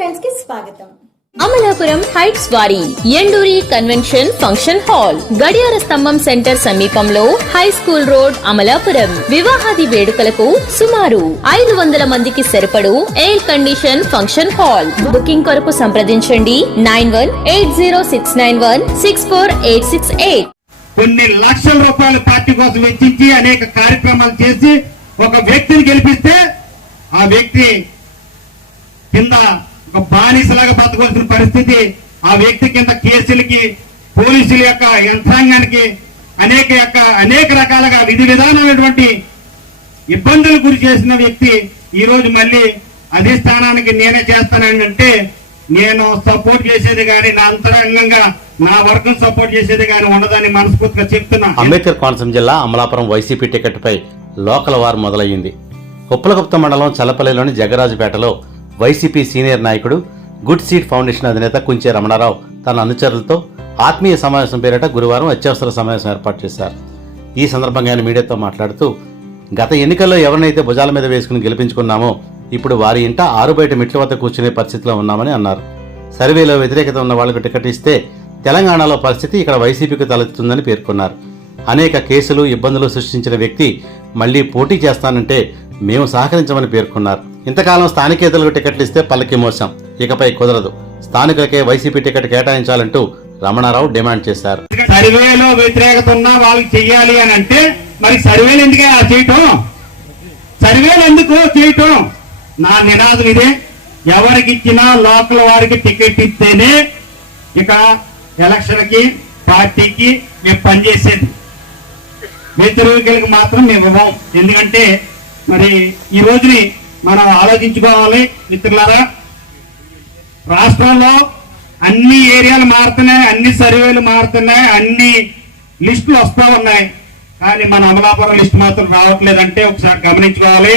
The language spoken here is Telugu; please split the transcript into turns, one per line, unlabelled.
టైమ్స్కి స్వాగతం. అమలాపురం హైట్స్ వారి ఎండూరి కన్వెన్షన్ ఫంక్షన్ హాల్ గడియార స్తంభం సెంటర్ సమీపంలో హై స్కూల్ రోడ్ అమలాపురం. వివాహాది వేడుకలకు సుమారు ఐదు వందల మందికి సరిపడు air condition function hall. Booking కొరకు సంప్రదించండి. Nine one eight zero six nine one six four eight six eight.
కొన్ని లక్షల రూపాయలు పార్టీ కోసం వెచ్చించి అనేక కార్యక్రమాలు చేసి ఒక వ్యక్తిని గెలిపిస్తే ఆ వ్యక్తి కింద ఒక బానిసలాగా బతకవలసిన పరిస్థితి ఆ వ్యక్తి కింద కేసులకి పోలీసుల యొక్క యంత్రాంగానికి అనేక యొక్క అనేక రకాలుగా విధి విధానమైనటువంటి ఇబ్బందులు గురి చేసిన వ్యక్తి ఈరోజు మళ్ళీ అదే స్థానానికి నేనే చేస్తానని అంటే నేను సపోర్ట్ చేసేది కానీ నా అంతరంగంగా నా వర్గం సపోర్ట్ చేసేది కానీ ఉండదని మనస్ఫూర్తిగా చెప్తున్నా.
అంబేద్కర్ కోనసీమ జిల్లా అమలాపురం వైసీపీ టికెట్పై లోకల్ వార్ మొదలయ్యింది. ఉప్పలగుప్త మండలం చల్లపల్లిలోని జగరాజుపేటలో వైసీపీ సీనియర్ నాయకుడు గుడ్ సీడ్ ఫౌండేషన్ అధినేత కుంచే రమణారావు తన అనుచరులతో ఆత్మీయ సమావేశం పేరిట గురువారం అత్యవసర సమావేశం ఏర్పాటు చేశారు. ఈ సందర్భంగా ఆయన మీడియాతో మాట్లాడుతూ గత ఎన్నికల్లో ఎవరినైతే భుజాల మీద వేసుకుని గెలిపించుకున్నామో ఇప్పుడు వారి ఇంట ఆరు బయట మెట్ల వద్ద కూర్చునే పరిస్థితిలో ఉన్నామని అన్నారు. సర్వేలో వ్యతిరేకత ఉన్న వాళ్ళకు టికెట్ ఇస్తే తెలంగాణలో పరిస్థితి ఇక్కడ వైసీపీకి తలెత్తుందని పేర్కొన్నారు. అనేక కేసులు ఇబ్బందులు సృష్టించిన వ్యక్తి మళ్ళీ పోటీ చేస్తానంటే మేము సహకరించమని పేర్కొన్నారు. ఇంతకాలం స్థానికేతలకు టికెట్లు ఇస్తే పల్లకి మోసం ఇకపై కుదరదు. స్థానికులకే వైసీపీ టికెట్ కేటాయించాలంటూ రమణారావు డిమాండ్ చేశారు.
సర్వేలో వ్యతిరేకత ఉన్నా వాళ్ళకి చెయ్యాలి అని అంటే మరి సర్వేలు ఎందుకే ఆ చేయటం సర్వేలు ఎందుకు చేయటం నా నినాదం ఇదే. ఎవరికి ఇచ్చినా లోకల్ వారికి టికెట్ ఇస్తేనే ఇక ఎలక్షన్కి పార్టీకి మేము పనిచేసేది. వ్యతిరేకులకు మాత్రం మేము ఇవ్వం. ఎందుకంటే మరి ఈ రోజుని మనం ఆలోచించుకోవాలి మిత్రులారా. రాష్ట్రంలో అన్ని ఏరియాలు మారుతున్నాయి అన్ని సర్వేలు మారుతున్నాయి అన్ని లిస్టులు వస్తూ ఉన్నాయి. కానీ మన అమలాపురం లిస్ట్ మాత్రం రావట్లేదంటే ఒకసారి గమనించుకోవాలి.